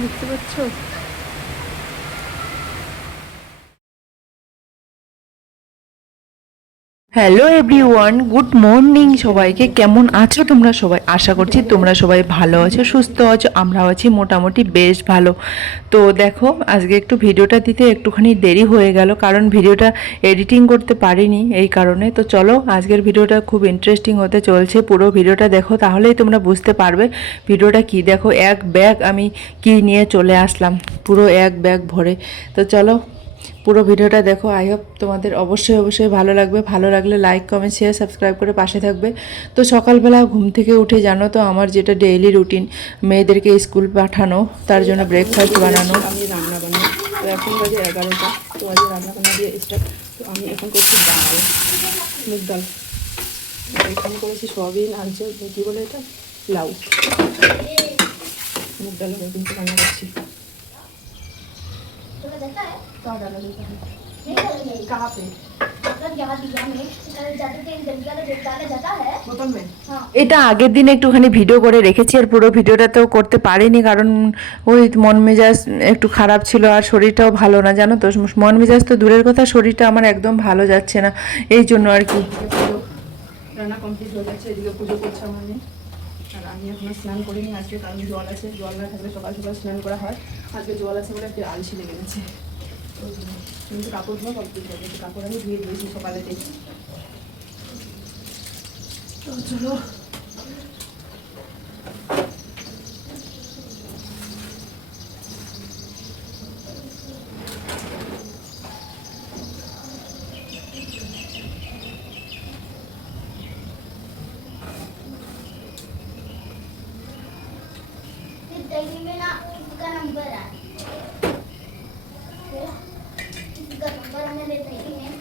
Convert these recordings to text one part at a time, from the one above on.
দেখতে পাচ্ছ? Hello everyone, good morning সবাইকে। কেমন আছো তোমরা সবাই? আশা করছি তোমরা সবাই ভালো আছো, সুস্থ আছো। আমরাও আছি মোটামুটি বেশ ভালো। তো দেখো, আজকে একটু ভিডিওটা দিতে একটুখানি দেরি হয়ে গেল, কারণ ভিডিওটা এডিটিং করতে পারিনি এই কারণে। তো চলো, আজকের ভিডিওটা খুব ইন্টারেস্টিং হতে চলছে। পুরো ভিডিওটা দেখো, তাহলেই তোমরা বুঝতে পারবে ভিডিওটা কি। দেখো, এক ব্যাগ আমি কি নিয়ে চলে আসলাম, পুরো এক ব্যাগ ভরে। তো চলো, পুরো ভিডিওটা দেখো। আই হোপ তোমাদের অবশ্যই অবশ্যই ভালো লাগবে। ভালো লাগলে লাইক, কমেন্ট, শেয়ার, সাবস্ক্রাইব করে পাশে থাকবে। তো সকালবেলা ঘুম থেকে উঠে জানো তো আমার যেটা ডেইলি রুটিন, মেয়েদেরকে স্কুল পাঠানো, তার জন্য ব্রেকফাস্ট বানানো। আমি রান্না বানাই। তো এখন বাজে 11টা। তো আজ রান্না বান্না দিয়ে স্টার্ট। তো আমি এখন করছি ডাল, মুগ ডাল। এখানে করেছি সয়াবিন আর কী বলে এটা, লাউ। মুগ ডালের কিন্তু রান্না করছি। এটা আগের দিন একটুখানি ভিডিও করে রেখেছি, আর পুরো ভিডিওটা তো করতে পারিনি, কারণ ওই মন মেজাজ একটু খারাপ ছিল, আর শরীরটাও ভালো না জানো তো। মন মেজাজ তো দূরের কথা, শরীরটা আমার একদম ভালো যাচ্ছে না, এই জন্য আর কি। রান্না কমপ্লিট হয়ে যাচ্ছে, এদিকে পুজো করছে আমার মেয়ে। আর আমি এখনো স্নান করিনি আজকে, কারণ জল আছে। জল না থাকলে সকাল সকাল স্নান করা হয়। আজকে জল আছে বলে একটু আলসি লেগে গেছে। কিন্তু কাপড় ধোয়া কমপ্লিট হয়ে গেছে, কাপড় আমি ধুয়ে দিয়েছি সকালেতেই। তো চলো, डायरी में ना इसका नंबर है, इसका नंबर हमें देते हैं।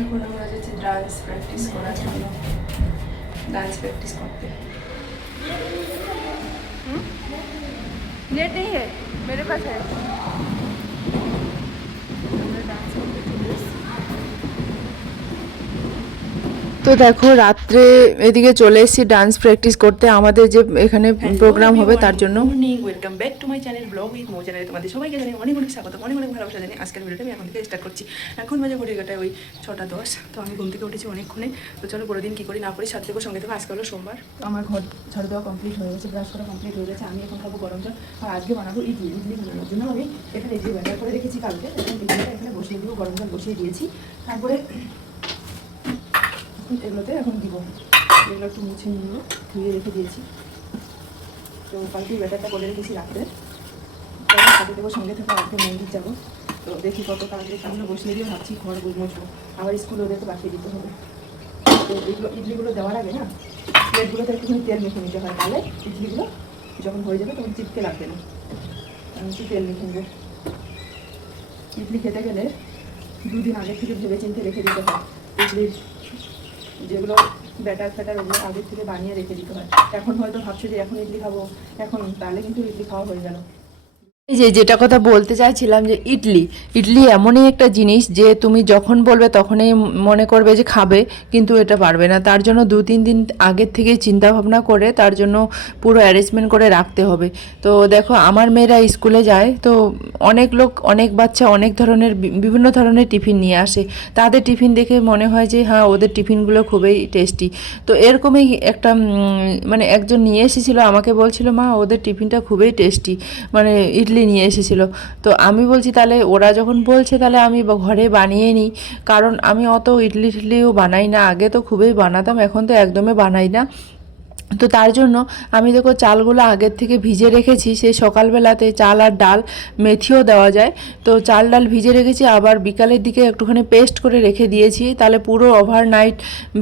এখন আমরা যাচ্ছি ডান্স প্র্যাকটিস করার জন্য, ডান্স প্র্যাকটিস করতে। नेट नहीं है मेरे पास है। তো দেখো, রাত্রে এদিকে চলে এসেছি ডান্স প্র্যাকটিস করতে, আমাদের যে এখানে প্রোগ্রাম হবে তার জন্য। Morning, welcome back to my channel blog with Mou চ্যানেলে তোমাদের সবাইকে জানাই অনেক অনেক স্বাগত, অনেক অনেক ভালোবাসা জানি। আজকের ভিডিওটা আমি এখন থেকে স্টার্ট করছি। এখন বাজে ঘড়ির কাটায় ওই 6টা 10। তো আমি ঘুম থেকে উঠেছি অনেকক্ষণে। তো চলো, পুরো দিন কী করি না করি সাথে থেকেও সঙ্গে থেকে। আজকে হলো সোমবার। তো আমার ঘর ঝাড়ু দেওয়া কমপ্লিট হয়ে গেছে, ব্রাশ করা কমপ্লিট হয়ে গেছে। আমি এখন খাবো গরম জল। আর আজকে বানাবো ইডলি। ইডলি বানানোর জন্য আমি এখানে ইডলি ব্যাটার করে রেখেছি কালকে। এখন ইডলিটা এখানে বসিয়ে দিব, গরম জল বসিয়ে দিয়েছি। তারপরে এগুলোতে এখন দিব, এগুলো একটু মুছে নিয়ে ধুয়ে রেখে দিয়েছি। তো কালকে ব্যাটারটা করে রেখেছি রাত্রে। সাথে দেবো, সঙ্গে থেকে আজকে মন্দির যাবো। তো দেখি কত তাড়াতাড়ি সামনে বসিয়ে দিয়ে ভাবছি ঘর মুছবো, আবার স্কুলে ওদেরকে পাঠিয়ে দিতে হবে। তো এগুলো ইডলিগুলো দেওয়ার আগে না প্লেটগুলোতে একটুখানি তেল মেখে নিতে হয়, তাহলে ইডলিগুলো যখন হয়ে যাবে তখন চিপকে লাগবে না। আমি একটু তেল মেখে নেবো। ইডলি খেতে গেলে 2 দিন আগে থেকে ভেবে চিন্তে রেখে দিতে হয়। ইডলির যেগুলো ব্যাটার ফ্যাটার ওগুলো আগের থেকে বানিয়ে রেখে দিতে হয়। এখন হয়তো ভাবছো যে এখন ইডলি খাবো, এখন তাহলে কিন্তু ইডলি খাওয়া হয়ে গেল। এই যে যেটা কথা বলতে চাইছিলাম, যে ইডলি ইডলি এমনই একটা জিনিস যে তুমি যখন বলবে তখনই মনে করবে যে খাবে, কিন্তু এটা পারবে না। তার জন্য 2-3 দিন আগের থেকেই চিন্তা ভাবনা করে তার জন্য পুরো অ্যারেঞ্জমেন্ট করে রাখতে হবে। তো দেখো, আমার মেয়েরা স্কুলে যায়, তো অনেক লোক, অনেক বাচ্চা অনেক ধরনের বিভিন্ন ধরনের টিফিন নিয়ে আসে। তাদের টিফিন দেখে মনে হয় যে হ্যাঁ, ওদের টিফিনগুলো খুবই টেস্টি। তো এরকমই একটা মানে একজন নিয়ে এসেছিলো, আমাকে বলছিল মা ওদের টিফিনটা খুবই টেস্টি, মানে ইডলি নিয়ে এসেছিলো। তো আমি বলছি তাহলে ওরা যখন বলছে তাহলে আমি ঘরে বানিয়ে নিই, কারণ আমি অত ইডলি টিডলিও বানাই না। আগে তো খুবই বানাতাম, এখন তো একদমই বানাই না। তো তার জন্য আমি দেখো চালগুলো আগের থেকে ভিজে রেখেছি। সেই সকালবেলাতে চাল আর ডাল, মেথিও দেওয়া যায়, তো চাল ডাল ভিজে রেখেছি। আবার বিকালের দিকে একটুখানি পেস্ট করে রেখে দিয়েছি, তাহলে পুরো ওভারনাইট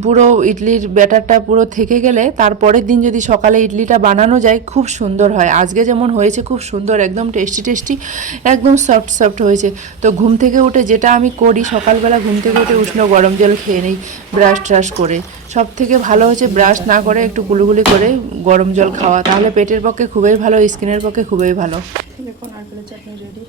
পুরো ইডলির ব্যাটারটা পুরো থেকে গেলে তারপরের দিন যদি সকালে ইডলিটা বানানো যায় খুব সুন্দর হয়। আজকে যেমন হয়েছে খুব সুন্দর, একদম টেস্টি টেস্টি, একদম সফট সফট হয়েছে। তো ঘুম থেকে উঠে যেটা আমি করি, সকালবেলা ঘুম থেকে উঠে উষ্ণ গরম জল খেয়ে নিই ব্রাশ ট্রাশ করে। সব থেকে ভালো হচ্ছে ব্রাশ না করে একটু গুলুগুলি করে গরম জল খাওয়া, তাহলে পেটের পক্ষে খুবই ভালো, স্কিনের পক্ষে খুবই ভালো। দেখুন নারকেলের চাটনি রেডি।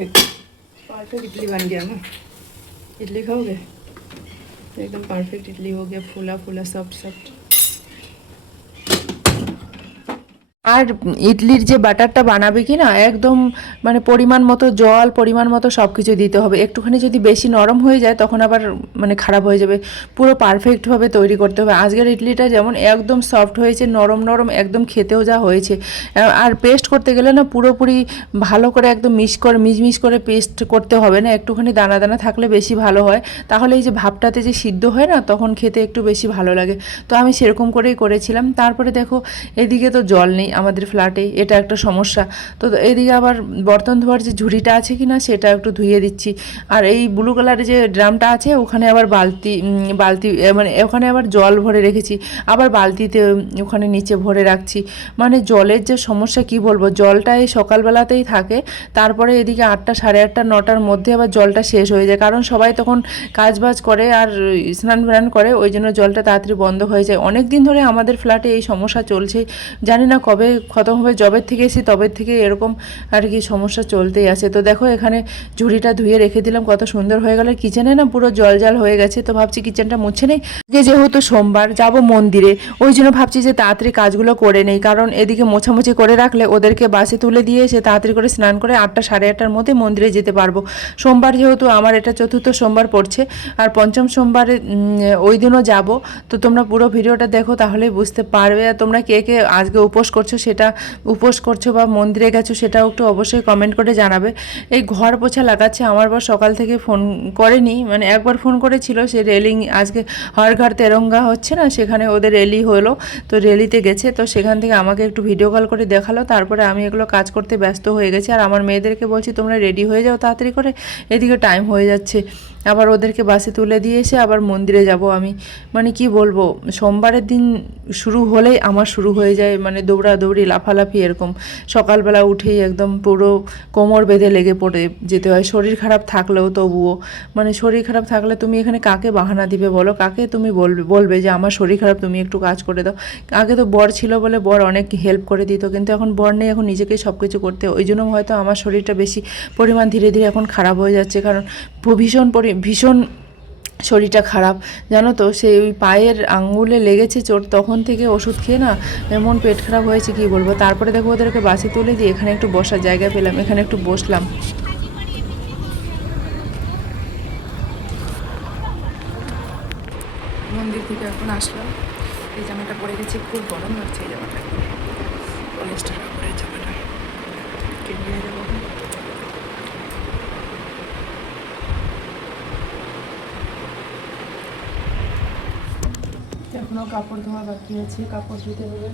परफेक्ट इडली बन गया ना। इडली खाओगे? एकदम परफेक्ट इडली हो गया, फूला फूला सॉफ्ट सॉफ्ट। আর ইডলির যে ব্যাটারটা বানাবে কি না একদম মানে পরিমাণ মতো জল, পরিমাণ মতো সব কিছু দিতে হবে। একটুখানি যদি বেশি নরম হয়ে যায় তখন আবার মানে খারাপ হয়ে যাবে। পুরো পারফেক্টভাবে তৈরি করতে হবে। আজকের ইডলিটা যেমন একদম সফট হয়েছে, নরম নরম, একদম খেতেও যা হয়েছে। আর পেস্ট করতে গেলে না পুরোপুরি ভালো করে একদম মিশমিশ করে পেস্ট করতে হবে না, একটুখানি দানা দানা থাকলে বেশি ভালো হয়। তাহলে এই যে ভাপটাতে যে সিদ্ধ হয় না তখন খেতে একটু বেশি ভালো লাগে। তো আমি সেরকম করেই করেছিলাম। তারপরে দেখো এদিকে তো জল নেই আমাদের ফ্ল্যাটে, এটা একটা সমস্যা। তো এদিকে আবার বর্তন ধোয়ার যে ঝুড়িটা আছে কি না সেটা একটু ধুয়ে দিচ্ছি। আর এই ব্লু কালারের যে ড্রামটা আছে ওখানে আবার বালতি মানে ওখানে আবার জল ভরে রেখেছি, আবার বালতিতে ওখানে নিচে ভরে রাখছি। মানে জলের যে সমস্যা কি বলবো, জলটা এই সকালবেলাতেই থাকে, তারপরে এদিকে 8টা, সাড়ে 8টা, 9টার মধ্যে আবার জলটা শেষ হয়ে যায়, কারণ সবাই তখন কাজবাজ করে আর স্নান ফান করে, ওই জন্য জলটা তাড়াতাড়ি বন্ধ হয়ে যায়। অনেক দিন ধরে আমাদের ফ্ল্যাটে এই সমস্যা চলছে, জানি না কবে খতম হবে। জবের থেকে এসে তবের থেকে এরকম আর কি সমস্যা চলতেই আছে। তো দেখো এখানে ঝুড়িটা ধুয়ে রেখে দিলাম, কত সুন্দর হয়ে গেল। কিচেনে না পুরো জল জল হয়ে গেছে, তো ভাবছি কিচেনটা মুছে নেই। যেহেতু সোমবার যাব মন্দিরে, ওই জন্য ভাবছি যে তাড়াতাড়ি কাজগুলো করে নেই, কারণ এদিকে মোছামুছি করে রাখলে ওদেরকে বাসে তুলে দিয়ে এসে তাড়াতাড়ি করে স্নান করে 8টা, সাড়ে 8টার মধ্যে মন্দিরে যেতে পারবো। সোমবার যেহেতু আমার এটা 4র্থ সোমবার পড়ছে, আর 5ম সোমবারে ওই দিনও যাব। তো তোমরা পুরো ভিডিওটা দেখো, তাহলেই বুঝতে পারবে। আর তোমরা কে কে আজকে উপোস করছো, সেটা উপোস করছো বা মন্দিরে গেছো সেটাও একটু অবশ্যই কমেন্ট করে জানাবে। এই ঘর পোছা লাগাচ্ছে, আমার বর সকাল থেকে ফোন করেনি, মানে একবার ফোন করেছিল, সে রেলিং আজকে হর ঘর তেরঙ্গা হচ্ছে না, সেখানে ওদের রেলি হলো, তো রেলিতে গেছে, তো সেখান থেকে আমাকে একটু ভিডিও কল করে দেখালো। তারপরে আমি এগুলো কাজ করতে ব্যস্ত হয়ে গেছি। আর আমার মেয়েদেরকে বলছি তোমরা রেডি হয়ে যাও তাড়াতাড়ি করে, এদিকে টাইম হয়ে যাচ্ছে। আবার ওদেরকে বাসে তুলে দিয়ে এসে আবার মন্দিরে যাব আমি। মানে কি বলবো, সোমবারের দিন শুরু হলেই আমার শুরু হয়ে যায় মানে দৌড়াদৌড়ি, লাফালাফি এরকম। সকালবেলা উঠেই একদম পুরো কোমর বেঁধে লেগে পড়ে যেতে হয়। শরীর খারাপ থাকলেও তবুও, মানে শরীর খারাপ থাকলে তুমি এখানে কাকে বাহানা দিবে বলো, কাকে তুমি বলবে যে আমার শরীর খারাপ তুমি একটু কাজ করে দাও। আগে তো বর ছিল বলে বর অনেক হেল্প করে দিত, কিন্তু এখন বর নেই, এখন নিজেকেই সব কিছু করতে। ওই জন্য হয়তো আমার শরীরটা বেশি পরিমাণ ধীরে ধীরে এখন খারাপ হয়ে যাচ্ছে, কারণ ভীষণ শরীরটা খারাপ জানো তো। সেই ওই পায়ের আঙুলে লেগেছে চোট, তখন থেকে ওষুধ খেয়ে না এমন পেট খারাপ হয়েছে কি বলবো। তারপরে দেখো ওদেরকে বাসে তুলে দিয়ে এখানে একটু বসার জায়গা পেলাম, এখানে একটু বসলাম। মন্দির থেকে এখন আসলাম, এই জামাটা পরে গেছি, খুব গরম লাগছে এই জামাটা, পলিস্টার কাপড়ের জামাটা কিনে দেবো। এখনও কাপড় ধোয়া বাকি আছে, কাপড় ধুতে হবে।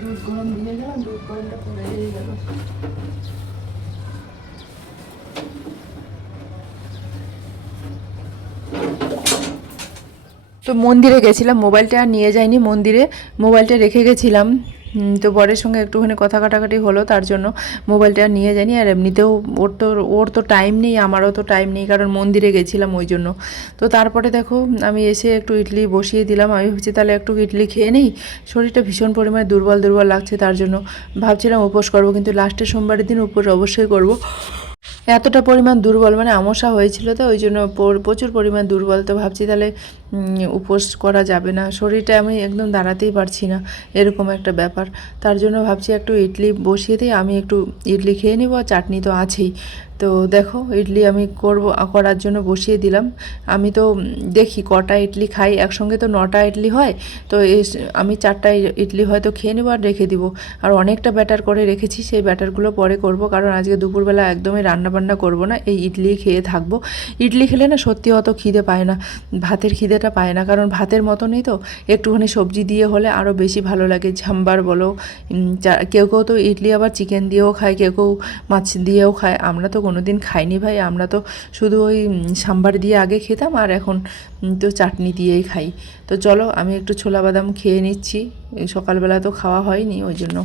দুধ গরম দিয়ে গেলাম, দুধ গরমটা পরে দিয়ে গেল। তো মন্দিরে গেছিলাম, মোবাইলটা আর নিয়ে যাইনি, মন্দিরে মোবাইলটা রেখে গেছিলাম। তো বরের সঙ্গে একটুখানি কথা কাটাকাটি হলো, তার জন্য মোবাইলটা আর নিয়ে যাইনি। আর এমনিতেও ওর তো টাইম নেই, আমারও তো টাইম নেই, কারণ মন্দিরে গেছিলাম ওই জন্য। তো তারপরে দেখো আমি এসে একটু ইডলি বসিয়ে দিলাম। আমি ভাবছি তাহলে একটু ইডলি খেয়ে নেই, শরীরটা ভীষণ পরিমাণে দুর্বল দুর্বল লাগছে, তার জন্য ভাবছিলাম উপোস করবো, কিন্তু লাস্টের সোমবারের দিন উপোস অবশ্যই করবো। এতটা পরিমাণ দুর্বল, মানে আমসা হয়েছিল, তো ওই জন্য প্রচুর পরিমাণ দুর্বল। তো ভাবছি তাহলে উপোস করা যাবে না, শরীরটা আমি একদম দাঁড়াতেই পারছি না, এরকম একটা ব্যাপার। তার জন্য ভাবছি একটু ইডলি বসিয়ে দিই, আমি একটু ইডলি খেয়ে নেবো, আর চাটনি তো আছেই। তো দেখো ইডলি আমি করার জন্য বসিয়ে দিলাম। আমি তো দেখি কটা ইডলি খাই, একসঙ্গে তো 9টা ইডলি হয়, তো আমি 4টা ইডলি হয়তো খেয়ে নেবো আর রেখে দিব। আর অনেকটা ব্যাটার করে রেখেছি, সেই ব্যাটারগুলো পরে করব, কারণ আজকে দুপুরবেলা একদমই রান্নাবান্না করব না, এই ইডলি খেয়ে থাকবো। ইডলি খেলে না সত্যি অত খিদে পায় না, ভাতের খিদেটা পায় না, কারণ ভাতের মতনই তো, একটুখানি সবজি দিয়ে হলে আরও বেশি ভালো লাগে। ঝাম্বার বলো, কেউ কেউ তো ইডলি আবার চিকেন দিয়েও খায়, কেউ কেউ মাছ দিয়েও খায়। আমরা তো কোনো দিন খাইনি ভাই, আমরা তো শুধু ওই সাম্বার দিয়ে আগে খেতাম, আর এখন তো চাটনি দিয়েই খাই। তো চলো আমি একটু ছোলা বাদাম খেয়ে নিচ্ছি, সকালবেলা তো খাওয়া হয়নি ওই জন্য।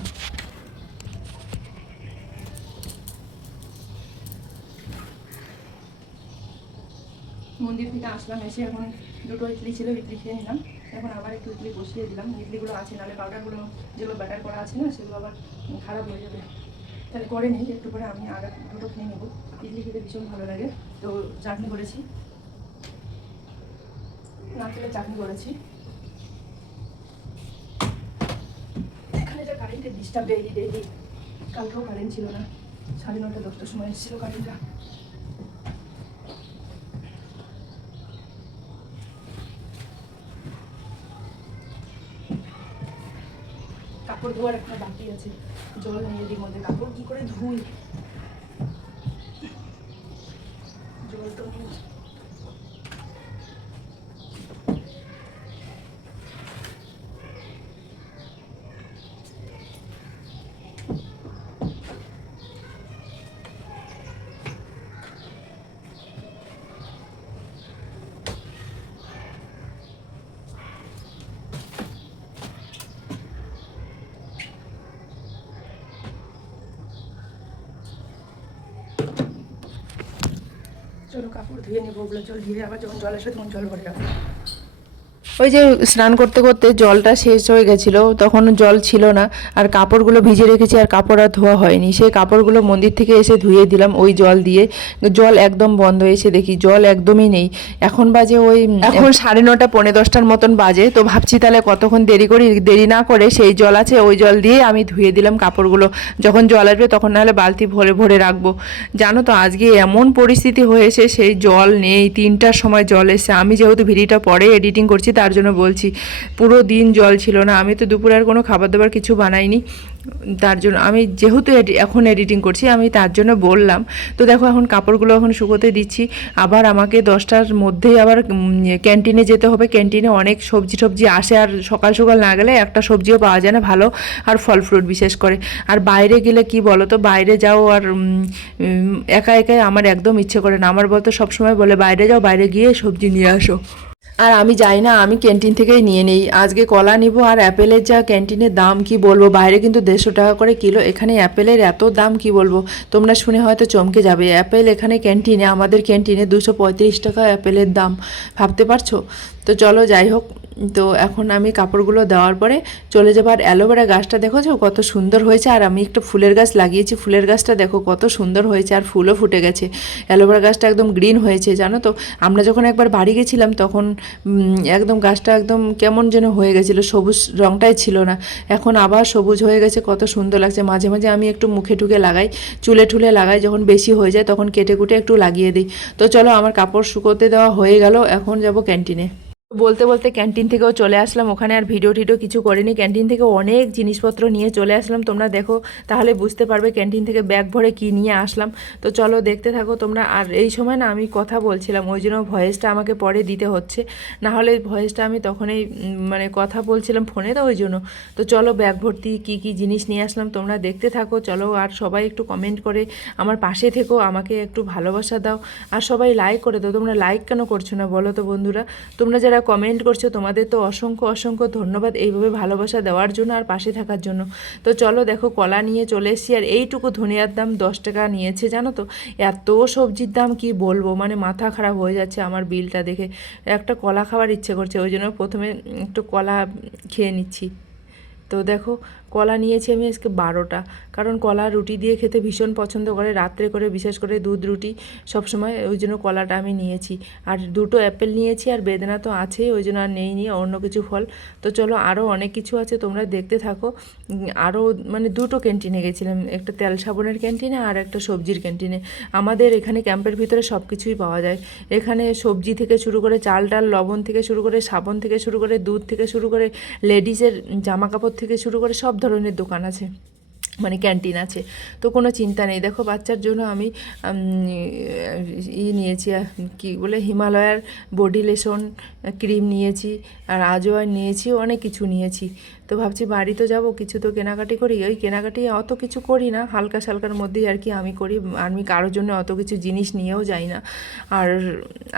মন্দির থেকে আসলাম, এসে এখন দুটো ইডলি ছিল, ইডলি খেয়ে নিলাম। এখন আবার একটু ইডলি বসিয়ে দিলাম, ইডলিগুলো আছে, নাহলে পাউডারগুলো যেগুলো ব্যাটার করা আছে না সেগুলো আবার খারাপ হয়ে যাবে। তাহলে করে নিই, একটু করে আমি আর দুটো খেয়ে নেবো। ইডলি খেতে ভীষণ ভালো লাগে। তো চাটনি করেছি, নারকেলের চাটনি করেছি। এখানে যে কারেন্টের ডিস্টার্ব ডেইলি ডেইলি, কালকেও কারেন্ট ছিল না, 9:30 10টার সময় এসেছিল কারেন্টটা। কাপড় ধোয়ার একটা বাকি আছে, জল নেই এদিক মধ্যে, কাপড় কি করে ধুই, জল তো নেই। চলো কাপড় ধুয়ে নেবো, ওগুলো জল ধুয়ে আবার যখন জল আসবে তখন জল ভরে রাখবো। ওই যে স্নান করতে করতে জলটা শেষ হয়ে গেছিলো, তখন জল ছিল না, আর কাপড়গুলো ভিজে রেখেছি, আর কাপড় আর ধোয়া হয়নি। সেই কাপড়গুলো মন্দির থেকে এসে ধুয়ে দিলাম ওই জল দিয়ে। জল একদম বন্ধ, এসে দেখি জল একদমই নেই। এখন বাজে ওই এখন 9:30 পৌনে 10টার মতন বাজে। তো ভাবছি তাহলে কতক্ষণ দেরি করি, দেরি না করে সেই জল আছে ওই জল দিয়ে আমি ধুয়ে দিলাম কাপড়গুলো, যখন জল আসবে তখন নাহলে বালতি ভরে ভরে রাখবো। জানো তো আজকে এমন পরিস্থিতি হয়েছে, সেই জল নেই, 3টার সময় জল এসে, আমি যেহেতু ভিডিওটা পরে এডিটিং করছি তার জন্য বলছি, পুরো দিন জল ছিল না। আমি তো দুপুরে আর কোনো খাবার দাবার কিছু বানাইনি, তার জন্য আমি যেহেতু এখন এডিটিং করছি আমি তার জন্য বললাম। তো দেখো এখন কাপড়গুলো এখন শুকোতে দিচ্ছি। আবার আমাকে 10টার মধ্যেই আবার ক্যান্টিনে যেতে হবে। ক্যান্টিনে অনেক সবজি টবজি আসে, আর সকাল সকাল না গেলে একটা সবজিও পাওয়া যায় না ভালো, আর ফল ফ্রুট বিশেষ করে। আর বাইরে গেলে কি বলো তো, বাইরে যাও আর একা একাই আমার একদম ইচ্ছে করে না। আমার বলতো সবসময় বলে বাইরে যাও, বাইরে গিয়ে সবজি নিয়ে আসো, আর আমি যাই না, আমি ক্যান্টিন থেকেই নিয়ে নিই। আজকে কলা নিব, আর অ্যাপেলের যা ক্যান্টিনের দাম কি বলবো, বাইরে কিন্তু 150 টাকা করে কিলো, এখানে অ্যাপেলের এত দাম কি বলবো, তোমরা শুনে হয়তো চমকে যাবে। অ্যাপেল এখানে ক্যান্টিনে, আমাদের ক্যান্টিনে 235 টাকা অ্যাপেলের দাম, ভাবতে পারছো? তো চলো যাই হোক, তো এখন আমি কাপড়গুলো দেওয়ার পরে চলে যাবো। আর অ্যালোভেরা গাছটা দেখেছো কত সুন্দর হয়েছে, আর আমি একটা ফুলের গাছ লাগিয়েছি, ফুলের গাছটা দেখো কত সুন্দর হয়েছে, আর ফুলও ফুটে গেছে। অ্যালোভেরা গাছটা একদম গ্রিন হয়েছে, জানো তো আমরা যখন একবার বাড়ি গেছিলাম তখন একদম গাছটা একদম কেমন যেন হয়ে গেছিলো, সবুজ রঙটাই ছিল না, এখন আবার সবুজ হয়ে গেছে, কত সুন্দর লাগছে। মাঝে মাঝে আমি একটু মুখে টুকে লাগাই, চুলে ঠুলে লাগাই, যখন বেশি হয়ে যায় তখন কেটে কুটে একটু লাগিয়ে দিই। তো চলো আমার কাপড় শুকোতে দেওয়া হয়ে গেল, এখন যাব ক্যান্টিনে। বলতে বলতে ক্যান্টিন থেকেও চলে আসলাম, ওখানে আর ভিডিও টিডিও কিছু করিনি, ক্যান্টিন থেকে অনেক জিনিসপত্র নিয়ে চলে আসলাম। তোমরা দেখো তাহলে বুঝতে পারবে ক্যান্টিন থেকে ব্যাগ ভরে কি নিয়ে আসলাম। তো চলো দেখতে থাকো তোমরা। আর এই সময় না আমি কথা বলছিলাম, ওই জন্য ভয়েসটা আমাকে পরে দিতে হচ্ছে, না হলে ভয়েসটা আমি তখনই মানে কথা বলছিলাম ফোনে, তো ওই জন্য। তো চলো ব্যাগ ভর্তি কি কি জিনিস নিয়ে আসলাম তোমরা দেখতে থাকো। চলো, আর সবাই একটু কমেন্ট করে আমার পাশে থেকো, আমাকে একটু ভালোবাসা দাও, আর সবাই লাইক করে দাও। তোমরা লাইক কেন করছো না বলো তো বন্ধুরা? তোমরা যারা কমেন্ট করছো তোমাদের তো অসংখ্য অসংখ্য ধন্যবাদ এইভাবে ভালোবাসা দেওয়ার জন্য আর পাশে থাকার জন্য। তো চলো দেখো কলা নিয়ে চলে এসেছি, আর এইটুকু ধনিয়ার দাম 10 টাকা নিয়েছে, জানো তো এত সবজির দাম কি বলবো, মানে মাথা খারাপ হয়ে যাচ্ছে আমার বিলটা দেখে। একটা কলা খাওয়ার ইচ্ছে করছে, ওই জন্য প্রথমে একটু কলা খেয়ে নিচ্ছি। তো দেখো কলা নিয়েছি আমি আজকে 12টা, কারণ কলা রুটি দিয়ে খেতে ভীষণ পছন্দ করে, রাত্রে করে বিশেষ করে দুধ রুটি সবসময়, ওই জন্য কলাটা আমি নিয়েছি। আর 2টো অ্যাপেল নিয়েছি, আর বেদানা তো আছেই, ওই জন্য আর নেই নিয়ে অন্য কিছু ফল। তো চলো আরও অনেক কিছু আছে তোমরা দেখতে থাকো। আরও মানে 2টো ক্যান্টিনে গেছিলাম, একটা তেল সাবনের ক্যান্টিনে আর একটা সবজির ক্যান্টিনে। আমাদের এখানে ক্যাম্পের ভিতরে সব কিছুই পাওয়া যায়, এখানে সবজি থেকে শুরু করে চাল ডাল লবণ থেকে শুরু করে সাবন থেকে শুরু করে দুধ থেকে শুরু করে লেডিসের জামা কাপড় থেকে শুরু করে সব ধরনের দোকান আছে, মানে ক্যান্টিন আছে। তো কোনো চিন্তা নেই। দেখো বাচ্চার জন্য আমি নিয়েছি, কি বলে, হিমালয়ার বডি লোশন ক্রিম নিয়েছি, আর আজওয়াইন নিয়েছি, অনেক কিছু নিয়েছি। তো ভাবছি বাড়ি তো যাবো, কিছু তো কেনাকাটি করি। ওই কেনাকাটি অত কিছু করি না, হালকা সালকার মধ্যেই আর কি আমি করি, আমি কারোর জন্য অত কিছু জিনিস নিয়েও যাই না, আর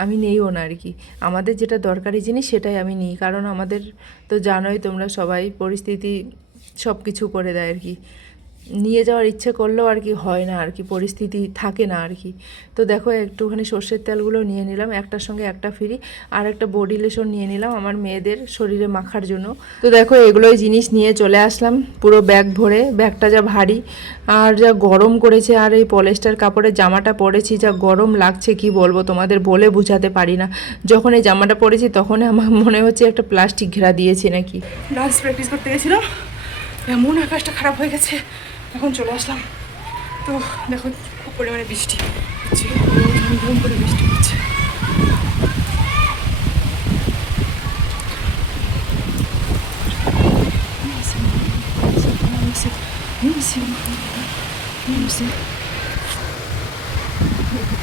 আমি নেইও না আর কি। আমাদের যেটা দরকারি জিনিস সেটাই আমি নিই, কারণ আমাদের তো জানোই তোমরা সবাই, পরিস্থিতি সব কিছু করে দেয় আর কি। নিয়ে যাওয়ার ইচ্ছে করলেও আর কি হয় না আর কি, পরিস্থিতি থাকে না আর কি। তো দেখো একটুখানি সর্ষের তেলগুলো নিয়ে নিলাম, একটার সঙ্গে একটা ফ্রি, আর একটা বডি লোশন নিয়ে নিলাম আমার মেয়েদের শরীরে মাখার জন্য। তো দেখো এগুলোই জিনিস নিয়ে চলে আসলাম পুরো ব্যাগ ভরে। ব্যাগটা যা ভারী আর যা গরম করেছে, আর এই পলিস্টার কাপড়ের জামাটা পরেছি যা গরম লাগছে কি বলবো তোমাদের, বলে বোঝাতে পারি না। যখন এই জামাটা পরেছি তখন আমার মনে হচ্ছে একটা প্লাস্টিক ঘেরা দিয়েছে নাকি। ডান্স প্র্যাকটিস করতে গেছিলাম, এমন আকাশটা খারাপ হয়ে গেছে, এখন চলে আসলাম। তো দেখো খুব পরিমাণে বৃষ্টি হচ্ছে, ধুম করে বৃষ্টি হচ্ছে।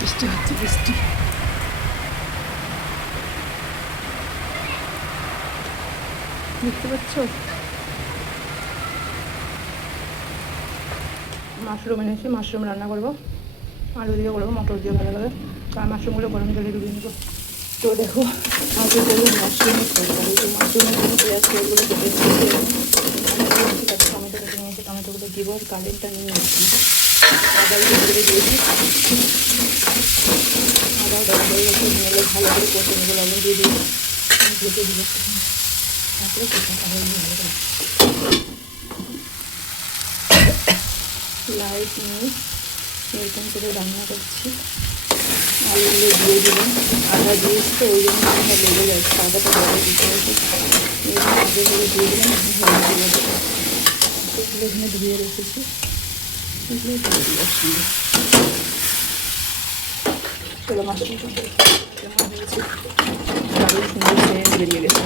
বৃষ্টি হচ্ছে, বৃষ্টি। দেখতে পাচ্ছ মাশরুম এনেছি, মাশরুম রান্না করবো, আলু দিয়ে করবো, মটর দিয়ে ভালো লাগে। আর মাশরুমগুলো গরম জলে ডুবিয়ে নেবো। তো দেখো আজকে করবো মাশরুমের তরকারি। তো মাশরুমের জন্য পেঁয়াজ পেঁয়াজগুলো কেটে নিয়েছি, টমেটো কেটে নিয়েছি, টমেটোগুলো দিব, আর কারেন্টটা নিয়ে নিচ্ছি। আদাও করে দিয়েছি, আদাও দেওয়া হয়ে গেছে, নিলে ভালো করে কষে নেবো, লবণ দিয়ে দিয়ে ঢেকে দিব, তারপরে কষাটা হয়ে ভালো করে লাইট নিয়ে এরকম করে রান্না করছি। আলুগুলো দিয়ে দিলাম, আদা দিয়েছি তো ওই জন্য আমার লেগে যাচ্ছে, আদাটা বড় দিতে হয়েছে, আগে করে দিয়ে দিলাম। এগুলো এখানে ধুয়ে রেখেছি, এগুলোই করে দিই একসঙ্গে। চলো মাছটা কেমন হয়েছে, দারুণ সুন্দর সেন্ট বেরিয়ে গেছে।